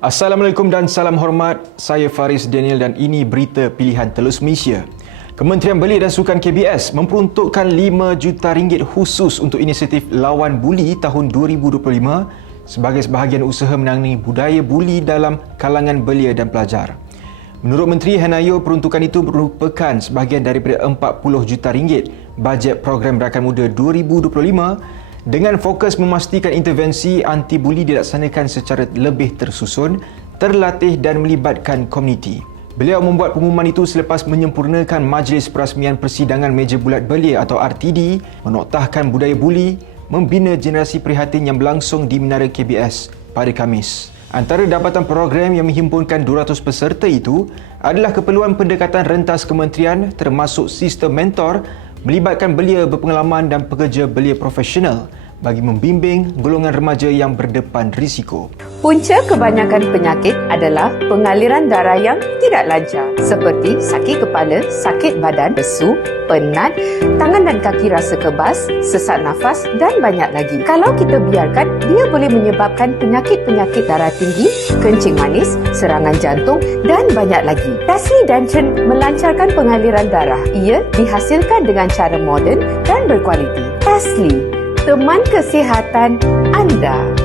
Assalamualaikum dan salam hormat. Saya Faris Daniel dan ini berita pilihan Telus Malaysia. Kementerian Belia dan Sukan KBS memperuntukkan 5 juta ringgit khusus untuk inisiatif Lawan Buli tahun 2025 sebagai sebahagian usaha menangani budaya buli dalam kalangan belia dan pelajar. Menurut Menteri Hanayo, peruntukan itu merupakan sebahagian daripada 40 juta ringgit bajet program Rakan Muda 2025 dengan fokus memastikan intervensi anti buli dilaksanakan secara lebih tersusun, terlatih dan melibatkan komuniti. Beliau membuat pengumuman itu selepas menyempurnakan Majlis Perasmian Persidangan Meja Bulat Belia atau RTD menoktahkan budaya buli membina generasi prihatin yang berlangsung di Menara KBS pada Kamis. Antara dapatan program yang menghimpunkan 200 peserta itu adalah keperluan pendekatan rentas kementerian termasuk sistem mentor melibatkan belia berpengalaman dan pekerja belia profesional bagi membimbing golongan remaja yang berdepan risiko. Punca kebanyakan penyakit adalah pengaliran darah yang tidak lancar seperti sakit kepala, sakit badan, lesu, penat, tangan dan kaki rasa kebas, sesak nafas dan banyak lagi. Kalau kita biarkan, dia boleh menyebabkan penyakit-penyakit darah tinggi, kencing manis, serangan jantung dan banyak lagi. Tasli Dancen melancarkan pengaliran darah. Ia dihasilkan dengan cara moden dan berkualiti. Tasli, teman kesihatan anda.